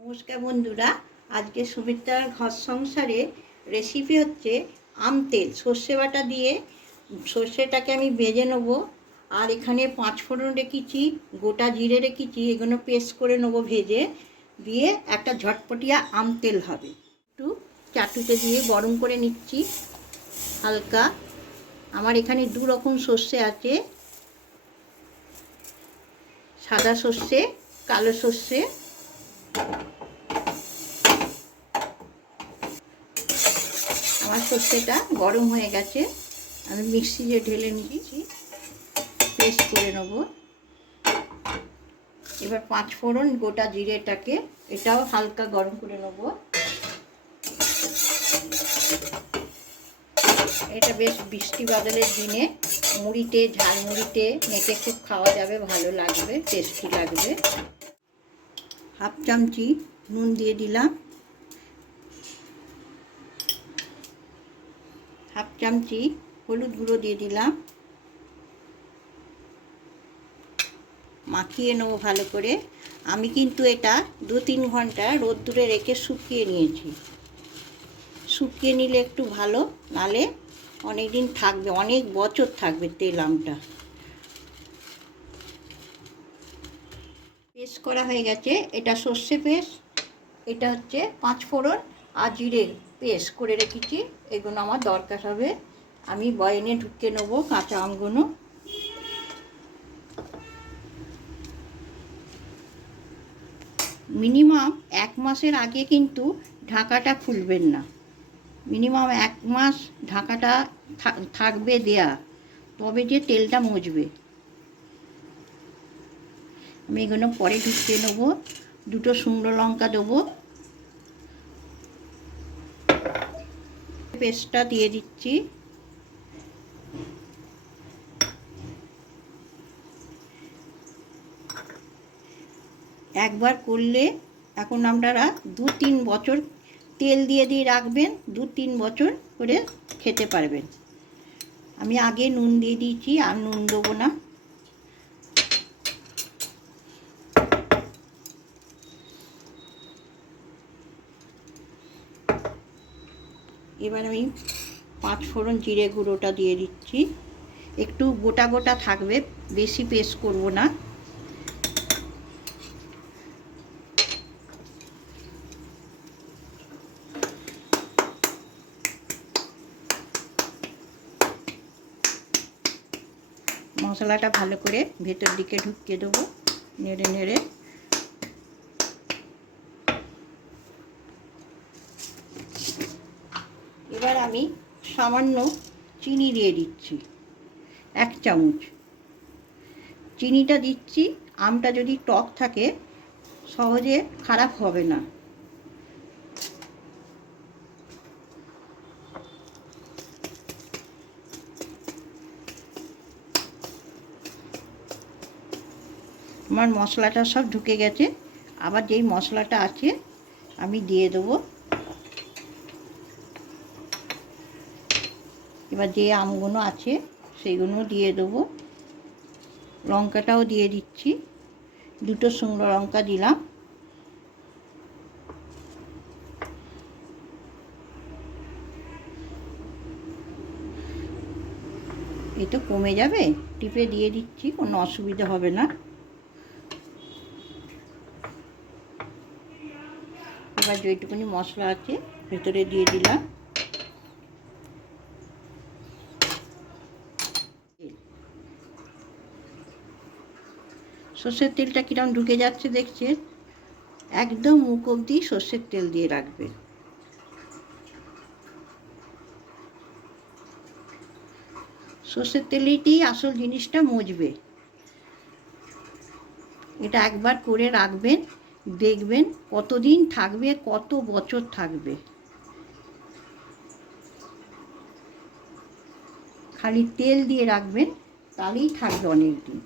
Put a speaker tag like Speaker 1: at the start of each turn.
Speaker 1: নমস্কার বন্ধুরা। আজকে সুমিত্রার ঘর সংসারে রেসিপি হচ্ছে আম তেল। সর্ষে বাটা দিয়ে সর্ষেটাকে আমি ভেজে নেব। আর এখানে পাঁচ ফোড়ন রেখেছি, গোটা জিরে রেখেছি, এগুলো পেস্ট করে নেব ভেজে। দিয়ে একটা ঝটপটিয়া আম তেল হবে। একটু চাটুতে দিয়ে গরম করে নিচ্ছি, হালকা। আমার এখানে দু রকম সর্ষে আছে। সাদা সর্ষে, কালো সর্ষে আমার সর্ষেটা গরম হয়ে গেছে। আমি মিক্সিতে ঢেলে নিয়েছি, পেস্ট করে নেব। এবার পাঁচ ফোড়ন গোটা জিরেটাকে, এটাও হালকা গরম করে নেব। এটা বেশ বৃষ্টি বাদলের দিনে, মুড়িতে, ঝালমুড়িতে, মেখে খুব খাওয়া যাবে, ভালো লাগবে টেস্টি লাগবে। হাফ চামচি নুন দিয়ে দিলাম। হাফ চামচি হলুদ গুঁড়ো দিয়ে দিলাম। মাখিয়ে নেব ভালো করে। আমি কিন্তু এটা দু তিন ঘণ্টা রোদ্দুরে রেখে শুকিয়ে নিয়েছি। শুকিয়ে নিলে একটু ভালো, নালে অনেক দিন থাকবে, অনেক বছর থাকবে তেল আমটা। পেস্ট করা হয়ে গেছে। এটা সর্ষে পেস্ট, এটা হচ্ছে পাঁচ ফোড়ন আর জিরে পেস্ট করে রেখেছি। এগুলো আমার দরকার হবে। আমি বয়নে ঢুকে নেব কাঁচা আমগুলো মিনিমাম এক মাসের আগে কিন্তু ঢাকাটা খুলবেন না। মিনিমাম এক মাস ঢাকাটা থাকবে দেয়া। তবে যে তেলটা মজবে। আমি এগুলো পরে ঢুকিয়ে নেব। দুটো শুকনো লঙ্কা দেবো। পেস্টটা দিয়ে দিচ্ছি। একবার করলে এখন আপনারা দু তিন বছর তেল দিয়ে দিয়ে রাখবেন দু তিন বছর করে খেতে পারবেন। আমি আগে নুন দিয়ে দিয়েছি, আর নুন দেবো না। এবার আমি পাঁচ ফোড়ন জিরে গুঁড়োটা দিয়ে দিচ্ছি। একটু গোটা গোটা থাকবে, বেশি পেস্ট করব না। মশলাটা ভালো করে ভেতর দিকে ঢুকিয়ে দেবো, নেড়ে নেড়ে এবার আমি সামান্য চিনি দিয়ে দিচ্ছি, এক চামচ। চিনিটা দিচ্ছি, আমটা যদি টক থাকে, সহজে খারাপ হবে না। আমার মশলাটা সব ঢুকে গেছে। আবার যেই মশলাটা আছে, আমি দিয়ে দেবো। এবার যে আমগুলো আছে সেইগুলো দিয়ে দেবো। লঙ্কাটাও দিয়ে দিচ্ছি। দুটো শুকনো লঙ্কা দিলাম। এ তো কমে যাবে, টিপে দিয়ে দিচ্ছি, কোনো অসুবিধা হবে না। এবার যেটুকুনি মশলা আছে, ভেতরে দিয়ে দিলাম। সর্ষের তেলটা কিরম ঢুকে যাচ্ছে দেখছে? একদম মুখ অবধি সর্ষের তেল দিয়ে রাখবে। সর্ষের তেলেই আসল জিনিসটা মজবে। এটা একবার করে রাখবেন, দেখবেন কতদিন থাকবে, কত বছর থাকবে। খালি তেল দিয়ে রাখবেন, তাহলেই থাকবে অনেক দিন